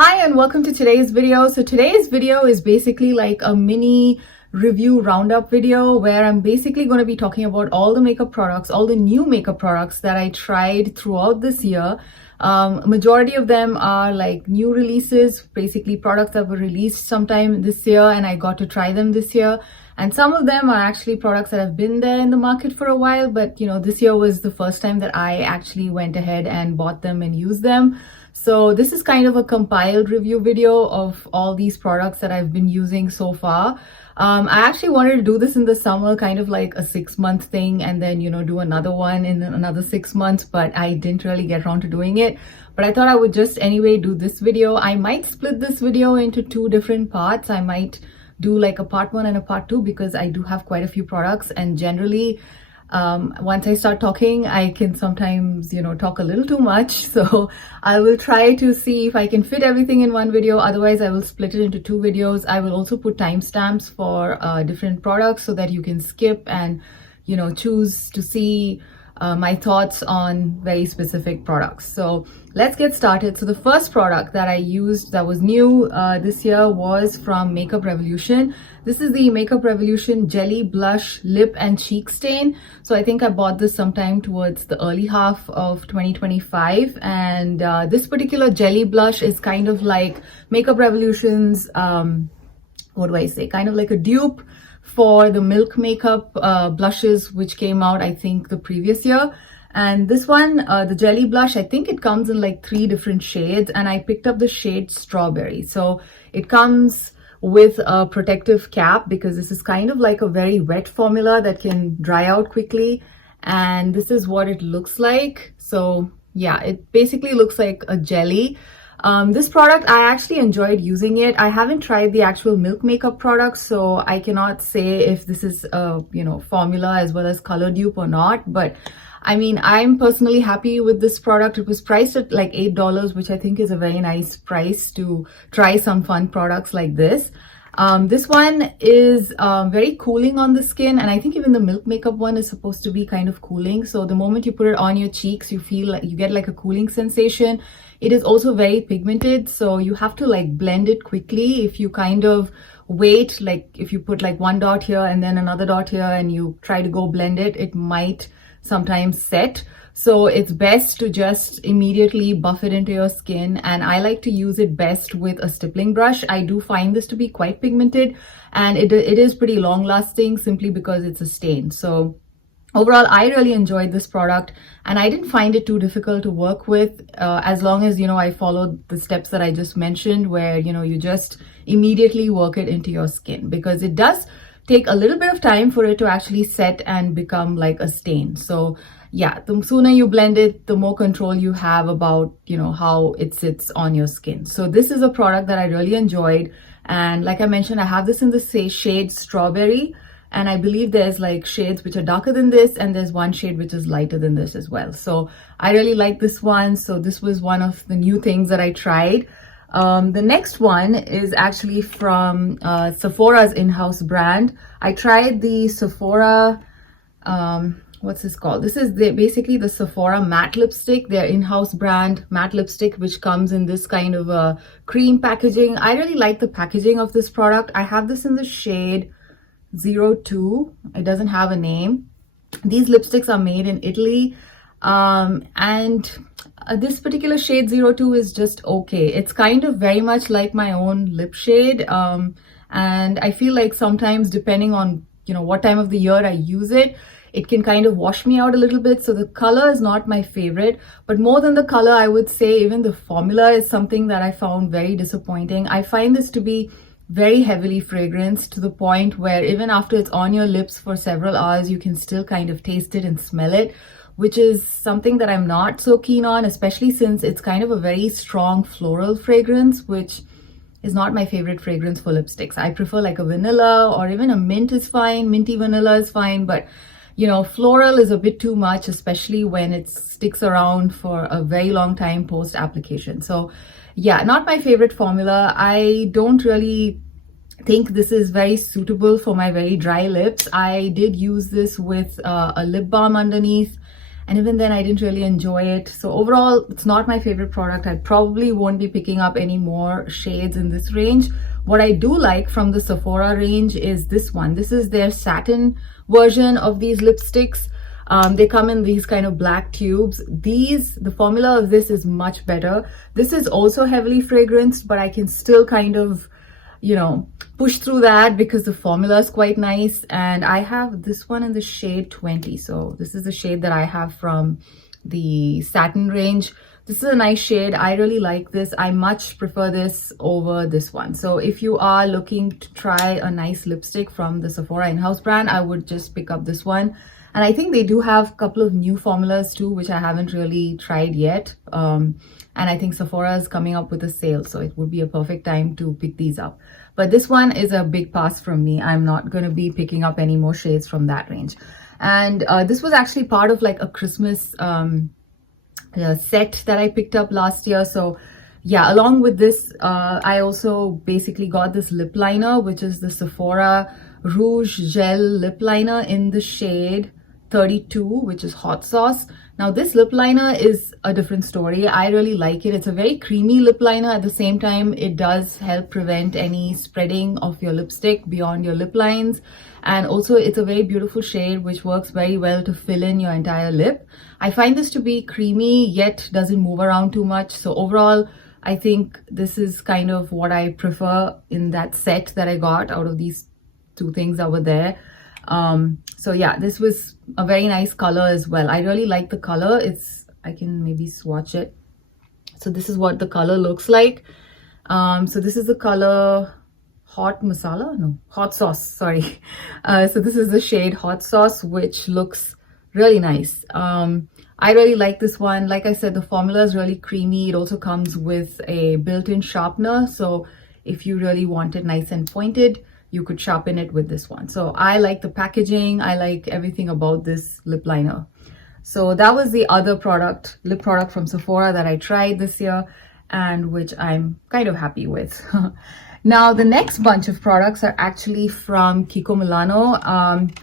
Hi and welcome to today's video. So today's video is basically like a mini review roundup video where I'm basically going to be talking about all the makeup products, all the new makeup products that I tried throughout this year. Majority of them are like new releases, basically products that were released sometime this year and I got to try them this year. And some of them are actually products that have been there in the market for a while, but this year was the first time that I actually went ahead and bought them and used them. So this is kind of a compiled review video of all these products that I've been using so far. I actually wanted to do this in the summer, kind of like a 6-month thing, and then, do another one in another 6 months, but I didn't really get around to doing it. But I thought I would just anyway do this video. I might split this video into 2 different parts. I might do like a part 1 and a part 2 because I do have quite a few products, and generally once I start talking, I can sometimes, talk a little too much. So I will try to see if I can fit everything in one video. Otherwise, I will split it into 2 videos. I will also put timestamps for different products so that you can skip and, choose to see my thoughts on very specific products. So let's get started. So the first product that I used that was new this year was from Makeup Revolution. This is the Makeup Revolution Jelly Blush Lip and Cheek Stain. So I think I bought this sometime towards the early half of 2025. And this particular jelly blush is kind of like Makeup Revolution's, kind of like a dupe for the Milk Makeup blushes, which came out, I think, the previous year. And this one, the Jelly Blush, I think it comes in like 3 different shades, and I picked up the shade Strawberry. So it comes with a protective cap because this is kind of like a very wet formula that can dry out quickly. And this is what it looks like. So yeah, it basically looks like a jelly. This product, I actually enjoyed using it. I haven't tried the actual Milk Makeup product, so I cannot say if this is a, formula as well as color dupe or not. But I mean, I'm personally happy with this product. It was priced at like $8, which I think is a very nice price to try some fun products like this. This one is very cooling on the skin, and I think even the Milk Makeup one is supposed to be kind of cooling. So the moment you put it on your cheeks, you feel like you get like a cooling sensation. It is also very pigmented, so you have to like blend it quickly. If you kind of wait, like if you put like 1 dot here and then another dot here and you try to go blend it, it might sometimes set. So it's best to just immediately buff it into your skin, and I like to use it best with a stippling brush. I do find this to be quite pigmented, and it is pretty long lasting simply because it's a stain. So overall, I really enjoyed this product, and I didn't find it too difficult to work with as long as, I followed the steps that I just mentioned, where, you just immediately work it into your skin, because it does take a little bit of time for it to actually set and become like a stain. So yeah, the sooner you blend it, the more control you have about, how it sits on your skin. So this is a product that I really enjoyed. And like I mentioned, I have this in the shade Strawberry. And I believe there's like shades which are darker than this, and there's one shade which is lighter than this as well. So I really like this one. So this was one of the new things that I tried. The next one is actually from Sephora's in-house brand. I tried the Sephora, what's this called? This is basically the Sephora matte lipstick, their in-house brand matte lipstick, which comes in this kind of a cream packaging. I really like the packaging of this product. I have this in the shade 02. It doesn't have a name. These lipsticks are made in Italy, and this particular shade 02 is just okay. It's kind of very much like my own lip shade, and I feel like sometimes, depending on what time of the year I use it, it can kind of wash me out a little bit. So the color is not my favorite, but more than the color, I would say even the formula is something that I found very disappointing. I find this to be very heavily fragranced, to the point where even after it's on your lips for several hours, you can still kind of taste it and smell it, which is something that I'm not so keen on, especially since it's kind of a very strong floral fragrance, which is not my favorite fragrance for lipsticks. I prefer like a vanilla, or even a mint is fine. Minty vanilla is fine, but floral is a bit too much, especially when it sticks around for a very long time post application. So yeah, not my favorite formula. I don't really think this is very suitable for my very dry lips. I did use this with a lip balm underneath, and even then I didn't really enjoy it. So overall, it's not my favorite product. I probably won't be picking up any more shades in this range. What I do like from the Sephora range is this one. This is their satin version of these lipsticks. They come in these kind of black tubes. The formula of this is much better. This is also heavily fragranced, but I can still kind of, you know, push through that because the formula is quite nice. And I have this one in the shade 20. So this is the shade that I have from the satin range. This is a nice shade. I really like this. I much prefer this over this one. So if you are looking to try a nice lipstick from the Sephora in-house brand, I would just pick up this one. And I think they do have a couple of new formulas too, which I haven't really tried yet. And I think Sephora is coming up with a sale, so it would be a perfect time to pick these up. But this one is a big pass from me. I'm not going to be picking up any more shades from that range. And this was actually part of like a Christmas set that I picked up last year. So yeah, along with this, I also basically got this lip liner, which is the Sephora Rouge Gel Lip Liner in the shade 32, which is Hot Sauce. Now this lip liner is a different story. I really like it. It's a very creamy lip liner. At the same time, it does help prevent any spreading of your lipstick beyond your lip lines. And also it's a very beautiful shade which works very well to fill in your entire lip. I find this to be creamy yet doesn't move around too much. So overall, I think this is kind of what I prefer in that set that I got out of these two things that were there. So yeah, this was a very nice color as well. I really like the color. I can maybe swatch it. So this is what the color looks like. So this is the color Hot Sauce, sorry. So this is the shade Hot Sauce, which looks really nice. I really like this one. Like I said, the formula is really creamy. It also comes with a built-in sharpener. So if you really want it nice and pointed, you could sharpen it with this one. So I like the packaging. I like everything about this lip liner. So that was the other lip product from Sephora that I tried this year and which I'm kind of happy with. Now, the next bunch of products are actually from Kiko Milano.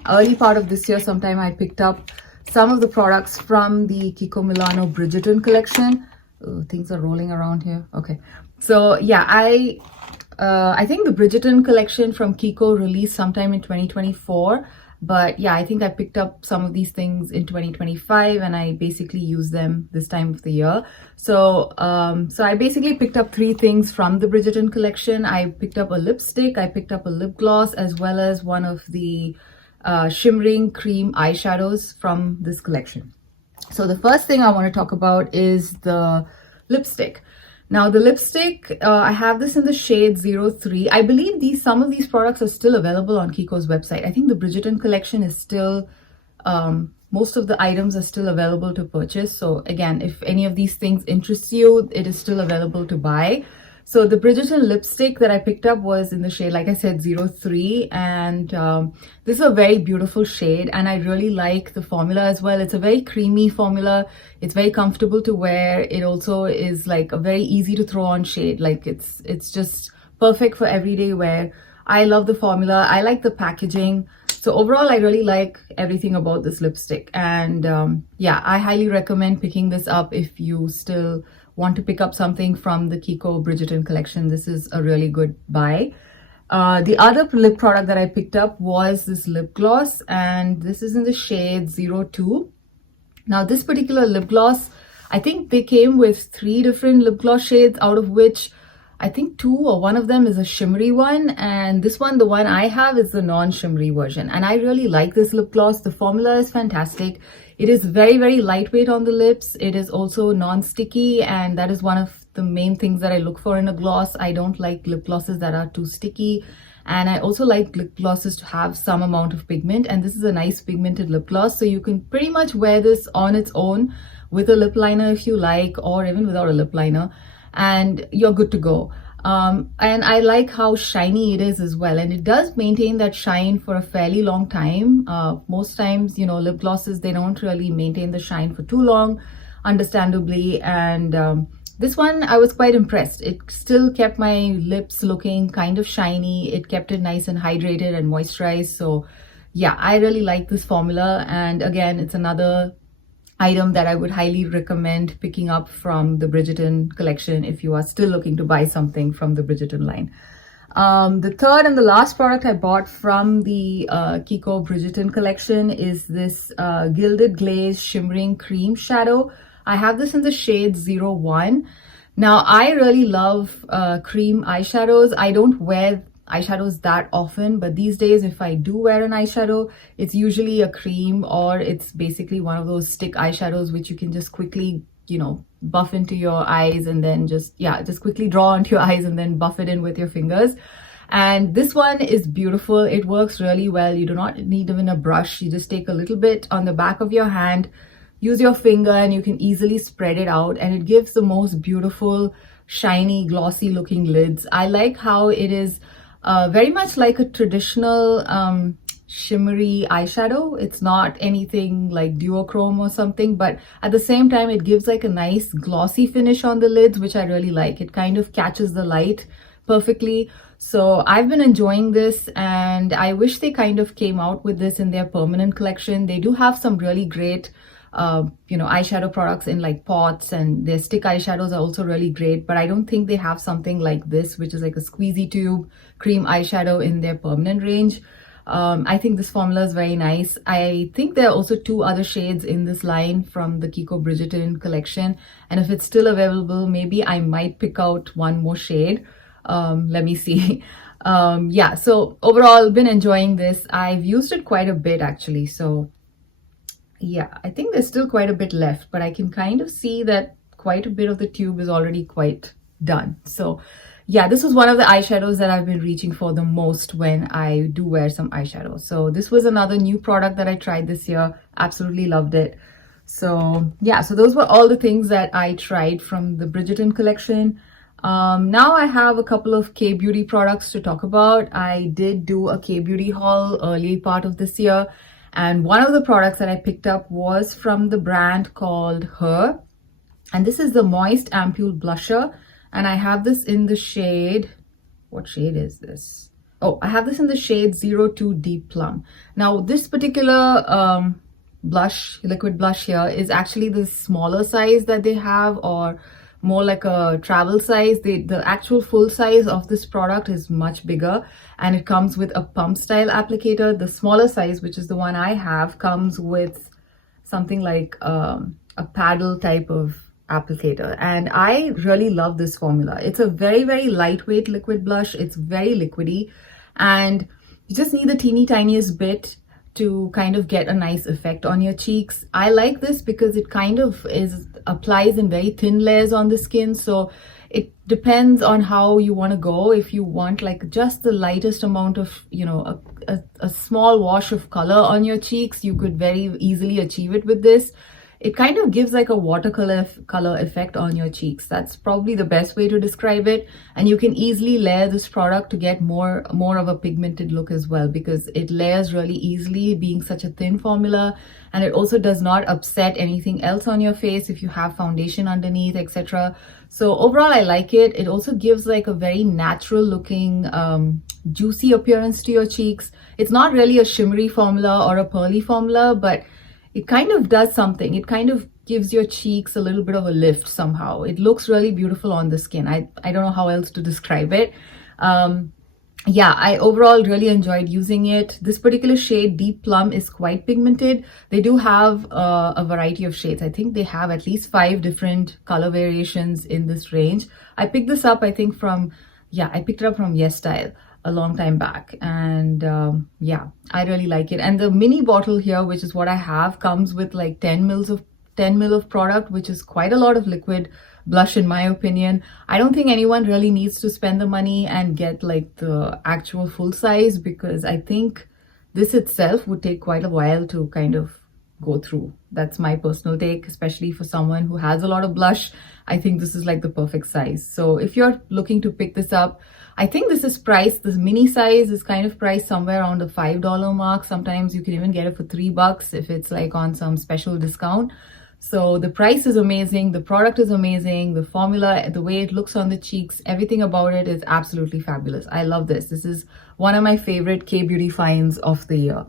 Early part of this year, sometime I picked up some of the products from the Kiko Milano Bridgerton collection. Oh, things are rolling around here. Okay. So yeah, I think the Bridgerton collection from Kiko released sometime in 2024. But yeah, I think I picked up some of these things in 2025 and I basically use them this time of the year. So I basically picked up 3 things from the Bridgerton collection. I picked up a lipstick, I picked up a lip gloss, as well as one of the shimmering cream eyeshadows from this collection. So the first thing I want to talk about is the lipstick. Now the lipstick, I have this in the shade 03. I believe some of these products are still available on Kiko's website. I think the Bridgerton collection is still, most of the items are still available to purchase. So again, if any of these things interest you, it is still available to buy. So the Bridgerton lipstick that I picked up was in the shade, like I said, 03. And this is a very beautiful shade. And I really like the formula as well. It's a very creamy formula. It's very comfortable to wear. It also is like a very easy to throw on shade. Like it's just perfect for everyday wear. I love the formula. I like the packaging. So overall, I really like everything about this lipstick. And yeah, I highly recommend picking this up if you still want to pick up something from the Kiko Bridgerton collection. This is a really good buy. The other lip product that I picked up was this lip gloss, and this is in the shade 02. Now this particular lip gloss, I think they came with 3 different lip gloss shades, out of which I think 2 or 1 of them is a shimmery one, and this one, the one I have, is the non-shimmery version. And I really like this lip gloss. The formula is fantastic. It is very, very lightweight on the lips. It is also non-sticky, and that is one of the main things that I look for in a gloss. I don't like lip glosses that are too sticky, and I also like lip glosses to have some amount of pigment, and this is a nice pigmented lip gloss. So you can pretty much wear this on its own with a lip liner if you like, or even without a lip liner, and you're good to go. And I like how shiny it is as well, and it does maintain that shine for a fairly long time. Most times, you know, lip glosses, they don't really maintain the shine for too long, understandably. And this one, I was quite impressed. It still kept my lips looking kind of shiny. It kept it nice and hydrated and moisturized. So yeah, I really like this formula. And again, it's another item that I would highly recommend picking up from the Bridgerton collection if you are still looking to buy something from the Bridgerton line. The third and the last product I bought from the Kiko Bridgerton collection is this Gilded Glaze Shimmering Cream Shadow. I have this in the shade 01. Now, I really love cream eyeshadows. I don't wear eyeshadows that often, but these days if I do wear an eyeshadow, it's usually a cream, or it's basically one of those stick eyeshadows which you can just quickly, you know, buff into your eyes and then just quickly draw onto your eyes and then buff it in with your fingers. And this one is beautiful. It works really well. You do not need even a brush. You just take a little bit on the back of your hand, use your finger, and you can easily spread it out, and it gives the most beautiful, shiny, glossy looking lids. I like how it is very much like a traditional shimmery eyeshadow. It's not anything like duochrome or something, but at the same time it gives like a nice glossy finish on the lids, which I really like. It kind of catches the light perfectly. So I've been enjoying this, and I wish they kind of came out with this in their permanent collection. They do have some really great eyeshadow products in like pots, and their stick eyeshadows are also really great, but I don't think they have something like this, which is like a squeezy tube cream eyeshadow in their permanent range. I think this formula is very nice. I think there are also 2 other shades in this line from the Kiko Bridgerton collection, and if it's still available, maybe I might pick out one more shade. Let me see. Yeah, so overall, been enjoying this. I've used it quite a bit actually, so yeah, I think there's still quite a bit left, but I can kind of see that quite a bit of the tube is already quite done. So yeah, this was one of the eyeshadows that I've been reaching for the most when I do wear some eyeshadow. So this was another new product that I tried this year. Absolutely loved it. So yeah, so those were all the things that I tried from the Bridgerton collection. Now I have a couple of K-beauty products to talk about. I did do a K-beauty haul early part of this year, and one of the products that I picked up was from the brand called Her. And this is the Moist Ampule Blusher. And I have this in the shade, what shade is this? Oh, I have this in the shade 02 Deep Plum. Now, this particular liquid blush here is actually the smaller size that they have, or more like a travel size. The actual full size of this product is much bigger, and it comes with a pump style applicator. The smaller size, which is the one I have, comes with something like a paddle type of applicator, and I really love this formula. It's a very, very lightweight liquid blush. It's very liquidy, and you just need the teeny tiniest bit to kind of get a nice effect on your cheeks. I like this because it kind of applies in very thin layers on the skin, so it depends on how you want to go. If you want like just the lightest amount of, a small wash of color on your cheeks, you could very easily achieve it with this. It kind of gives like a watercolor color effect on your cheeks. That's probably the best way to describe it. And you can easily layer this product to get more of a pigmented look as well, because it layers really easily, being such a thin formula. And it also does not upset anything else on your face if you have foundation underneath, etc. So overall, I like it. It also gives like a very natural looking, juicy appearance to your cheeks. It's not really a shimmery formula or a pearly formula, but it kind of does something. It kind of gives your cheeks a little bit of a lift somehow. It looks really beautiful on the skin. I don't know how else to describe it. Yeah, I overall really enjoyed using it. This particular shade, Deep Plum, is quite pigmented. They do have a variety of shades. I think they have at least 5 different color variations in this range. I picked this up, I think I picked it up from Yes Style a long time back, and yeah, I really like it. And the mini bottle here, which is what I have, comes with like 10 ml of product, which is quite a lot of liquid blush in my opinion. I don't think anyone really needs to spend the money and get like the actual full size, because I think this itself would take quite a while to kind of go through. That's my personal take, especially for someone who has a lot of blush. I think this is like the perfect size. So if you're looking to pick this up, I think this mini size is kind of priced somewhere around the $5 mark. Sometimes you can even get it for $3 if it's like on some special discount. So the price is amazing, the product is amazing, the formula, the way it looks on the cheeks, everything about it is absolutely fabulous. I love this. This is one of my favorite K-beauty finds of the year.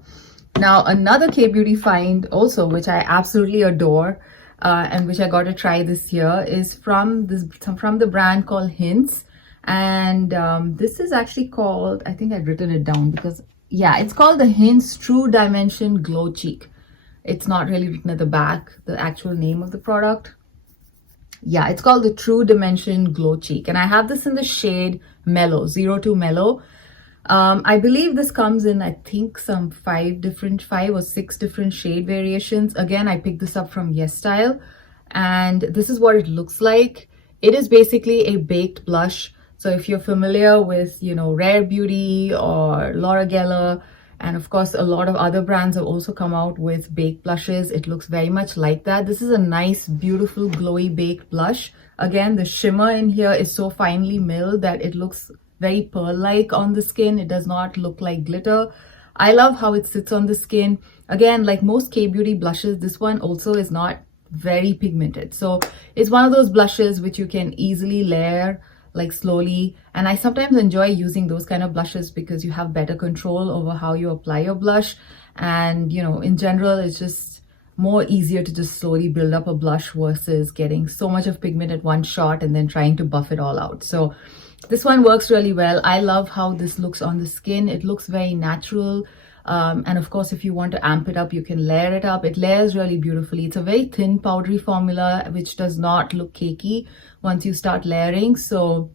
Now, another K-beauty find also, which I absolutely adore, and which I got to try this year, is from the brand called Hints. And this is actually called, I think I'd written it down because, yeah, it's called the Hints True Dimension Glow Cheek. It's not really written at the back, the actual name of the product. Yeah, it's called the True Dimension Glow Cheek. And I have this in the shade Mellow, 02 Mellow. I believe this comes in, I think, some 5 or 6 different shade variations. Again, I picked this up from Yes Style, and this is what it looks like. It is basically a baked blush. So if you're familiar with, Rare Beauty or Laura Geller, and of course, a lot of other brands have also come out with baked blushes. It looks very much like that. This is a nice, beautiful, glowy baked blush. Again, the shimmer in here is so finely milled that it looks very pearl-like on the skin. It does not look like glitter. I love how it sits on the skin. Again, like most K-beauty blushes, this one also is not very pigmented. So it's one of those blushes which you can easily layer like slowly. And I sometimes enjoy using those kind of blushes because you have better control over how you apply your blush. And, in general, it's just more easier to just slowly build up a blush versus getting so much of pigment at one shot and then trying to buff it all out. So this one works really well. I love how this looks on the skin. It looks very natural. And of course, if you want to amp it up, you can layer it up. It layers really beautifully. It's a very thin, powdery formula, which does not look cakey once you start layering. So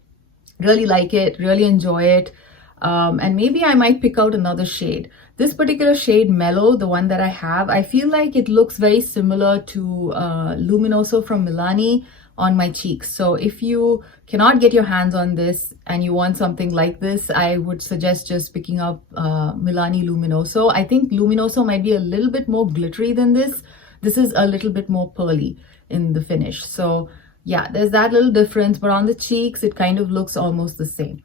really like it, really enjoy it. And maybe I might pick out another shade. This particular shade, Mellow, the one that I have, I feel like it looks very similar to Luminoso from Milani on my cheeks. So if you cannot get your hands on this and you want something like this, I would suggest just picking up Milani Luminoso. I think Luminoso might be a little bit more glittery than this. This is a little bit more pearly in the finish. So yeah, there's that little difference, but on the cheeks, it kind of looks almost the same.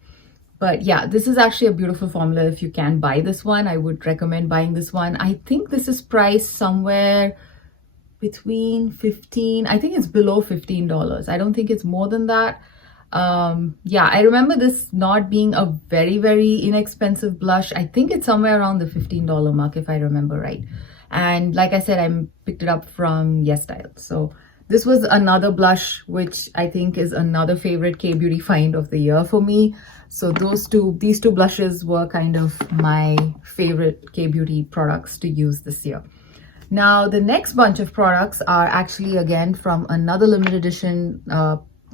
But yeah, this is actually a beautiful formula. If you can buy this one, I would recommend buying this one. I think this is priced somewhere between 15, I think it's below $15. I don't think it's more than that. Yeah, I remember this not being a very, very inexpensive blush. I think it's somewhere around the $15 mark, if I remember right. And like I said, I picked it up from Yes Style. So this was another blush, which I think is another favorite K-beauty find of the year for me. So these two blushes were kind of my favorite K-beauty products to use this year. Now, the next bunch of products are actually, again, from another limited edition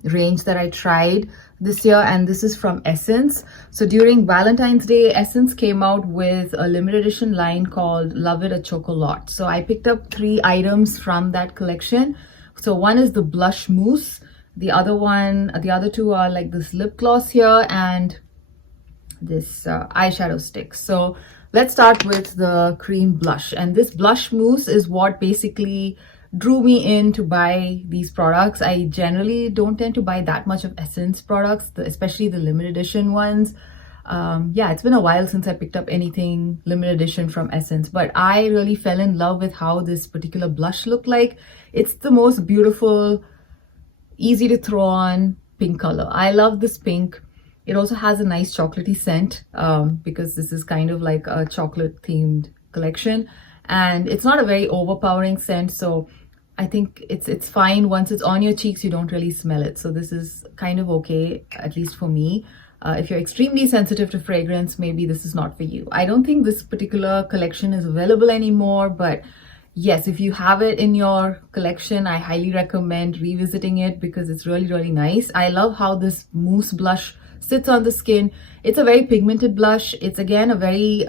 range that I tried this year, and this is from Essence. So during Valentine's Day, Essence came out with a limited edition line called Love It a Chocolate. So I picked up 3 items from that collection. So one is the blush mousse. The other 2 are like this lip gloss here and this eyeshadow stick. So let's start with the cream blush. And this blush mousse is what basically drew me in to buy these products. I generally don't tend to buy that much of Essence products, especially the limited edition ones. Yeah, it's been a while since I picked up anything limited edition from Essence, but I really fell in love with how this particular blush looked like. It's the most beautiful, easy to throw on pink color. I love this pink. It also has a nice chocolatey scent because this is kind of like a chocolate themed collection, and it's not a very overpowering scent. So I think it's fine. Once it's on your cheeks, you don't really smell it. So this is kind of okay, at least for me. If you're extremely sensitive to fragrance, maybe this is not for you. I don't think this particular collection is available anymore, but yes, if you have it in your collection, I highly recommend revisiting it because it's really, really nice. I love how this mousse blush sits on the skin. It's a very pigmented blush. It's again a very,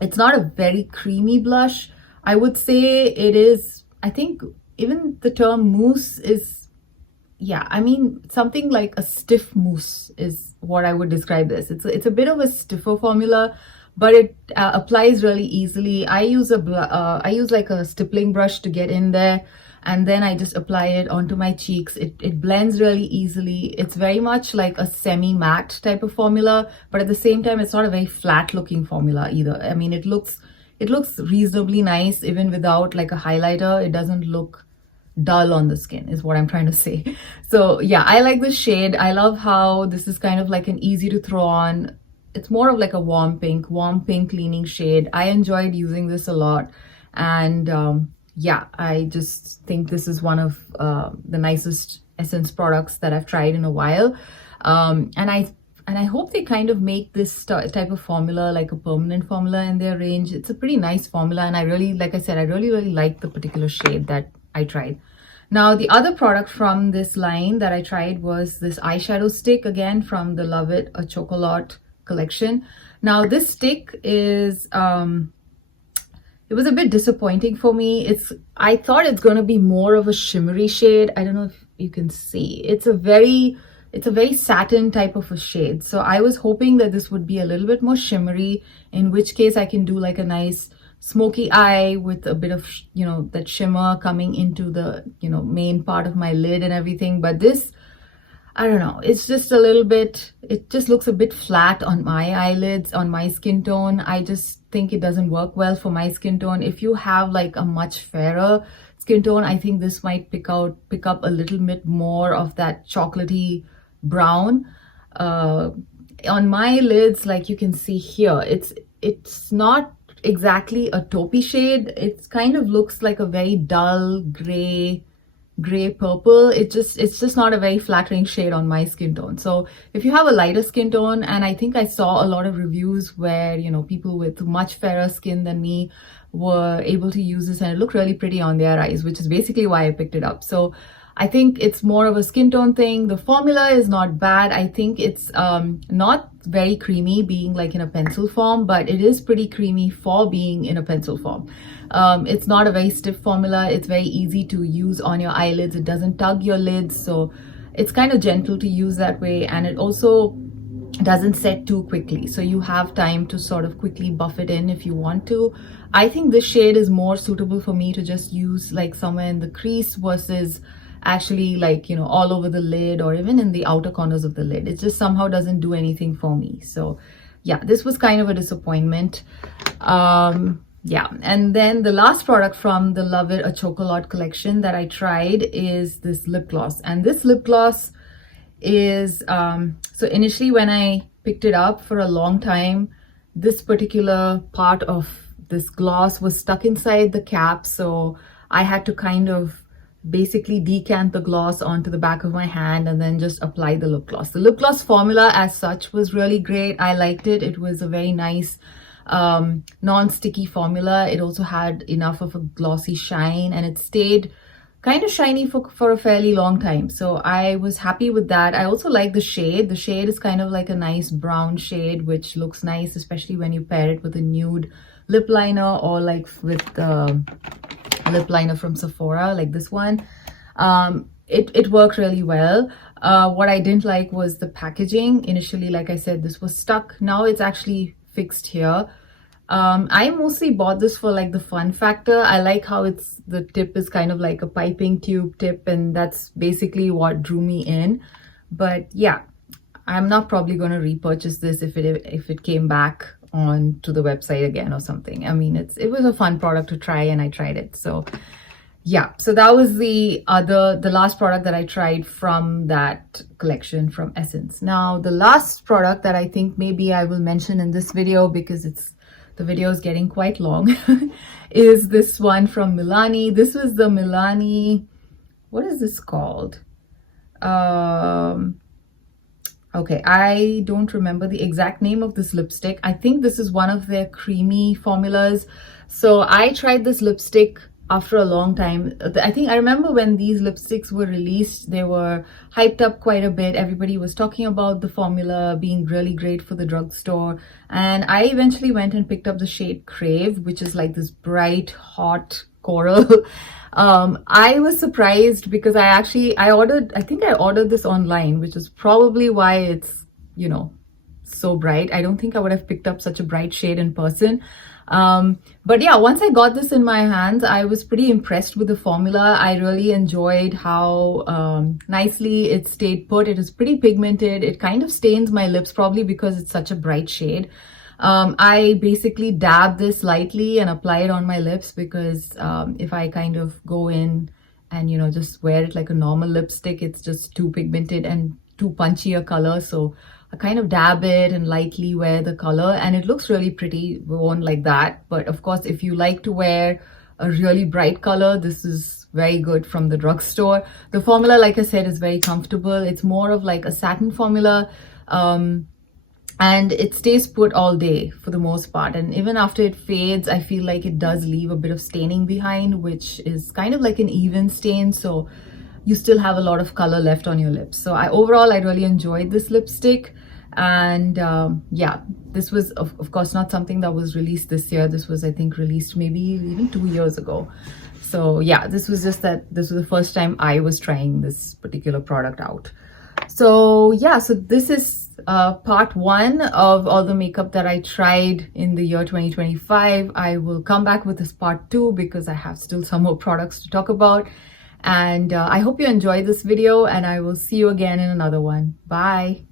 it's not a very creamy blush. I would say it is, I think even the term mousse is, yeah, I mean, something like a stiff mousse is what I would describe this. It's a bit of a stiffer formula, but it applies really easily. I use like a stippling brush to get in there, and then I just apply it onto my cheeks. It blends really easily. It's very much like a semi-matte type of formula, but at the same time, it's not a very flat looking formula either. I mean, it looks reasonably nice even without like a highlighter. It doesn't look dull on the skin is what I'm trying to say. So yeah, I like this shade. I love how this is kind of like an easy to throw on it's more of like a warm pink leaning shade. I enjoyed using this a lot, and yeah, I just think this is one of the nicest Essence products that I've tried in a while. And I hope they kind of make this type of formula like a permanent formula in their range. It's a pretty nice formula, and I really, like I said, I really like the particular shade that I tried. Now, the other product from this line that I tried was this eyeshadow stick, again from the Love It a Chocolate collection. Now, this stick is, it was a bit disappointing for me. I thought it's going to be more of a shimmery shade. I don't know if you can see. It's a very satin type of a shade. So I was hoping that this would be a little bit more shimmery, in which case I can do like a nice smoky eye with a bit of, that shimmer coming into the, main part of my lid and everything. But this, I don't know, it's just a little bit, it just looks a bit flat on my eyelids, on my skin tone. I just think it doesn't work well for my skin tone. If you have like a much fairer skin tone, I think this might pick up a little bit more of that chocolatey brown. On my lids, like you can see here, it's not exactly a taupey shade. It kind of looks like a very dull gray purple. It's just not a very flattering shade on my skin tone. So if you have a lighter skin tone, and I think I saw a lot of reviews where people with much fairer skin than me were able to use this, and it looked really pretty on their eyes, which is basically why I picked it up. So I think it's more of a skin tone thing. The formula is not bad. I think it's not very creamy being like in a pencil form, but it is pretty creamy for being in a pencil form. It's not a very stiff formula. It's very easy to use on your eyelids. It doesn't tug your lids, so it's kind of gentle to use that way. And it also doesn't set too quickly, so you have time to sort of quickly buff it in if you want to. I think this shade is more suitable for me to just use like somewhere in the crease versus actually like all over the lid or even in the outer corners of the lid. It just somehow doesn't do anything for me. So yeah, this was kind of a disappointment. Yeah, and then the last product from the Love It a Chocolate collection that I tried is this lip gloss. And this lip gloss is so initially when I picked it up, for a long time this particular part of this gloss was stuck inside the cap, so I had to kind of basically decant the gloss onto the back of my hand and then just apply the lip gloss. The lip gloss formula as such was really great. I liked it. It was a very nice non-sticky formula. It also had enough of a glossy shine, and it stayed kind of shiny for a fairly long time. So I was happy with that. I also like the shade. The shade is kind of like a nice brown shade, which looks nice, especially when you pair it with a nude lip liner or like with the lip liner from Sephora, like this one. It worked really well. What I didn't like was the packaging. Initially, like I said, this was stuck. Now it's actually fixed here. I mostly bought this for like the fun factor. I like how the tip is kind of like a piping tube tip, and that's basically what drew me in. But yeah, I'm not probably going to repurchase this if it came back on to the website again or something. I mean, it was a fun product to try, and I tried it. So yeah, so that was the last product that I tried from that collection from Essence. Now, the last product that I think maybe I will mention in this video, because the video is getting quite long, is this one from Milani. This was the Milani, what is this called? Okay, I don't remember the exact name of this lipstick. I think this is one of their creamy formulas. So I tried this lipstick after a long time. I remember when these lipsticks were released, they were hyped up quite a bit. Everybody was talking about the formula being really great for the drugstore. And I eventually went and picked up the shade Crave, which is like this bright, hot coral. I was surprised because I think I ordered this online, which is probably why it's, so bright. I don't think I would have picked up such a bright shade in person. But yeah, once I got this in my hands, I was pretty impressed with the formula. I really enjoyed how nicely it stayed put. It is pretty pigmented. It kind of stains my lips, probably because it's such a bright shade. I basically dab this lightly and apply it on my lips, because if I kind of go in and just wear it like a normal lipstick, it's just too pigmented and too punchy a color, so I kind of dab it and lightly wear the color, and it looks really pretty worn like that. But of course, if you like to wear a really bright color, this is very good from the drugstore. The formula, like I said, is very comfortable. It's more of like a satin formula, and it stays put all day for the most part. And even after it fades, I feel like it does leave a bit of staining behind, which is kind of like an even stain, so you still have a lot of color left on your lips. So overall, I really enjoyed this lipstick. And yeah, this was of course not something that was released this year. This was, I think, released maybe even 2 years ago. So yeah, this was the first time I was trying this particular product out. So yeah, so this is part one of all the makeup that I tried in the year 2025. I will come back with this part two because I have still some more products to talk about. And I hope you enjoyed this video, and I will see you again in another one. Bye.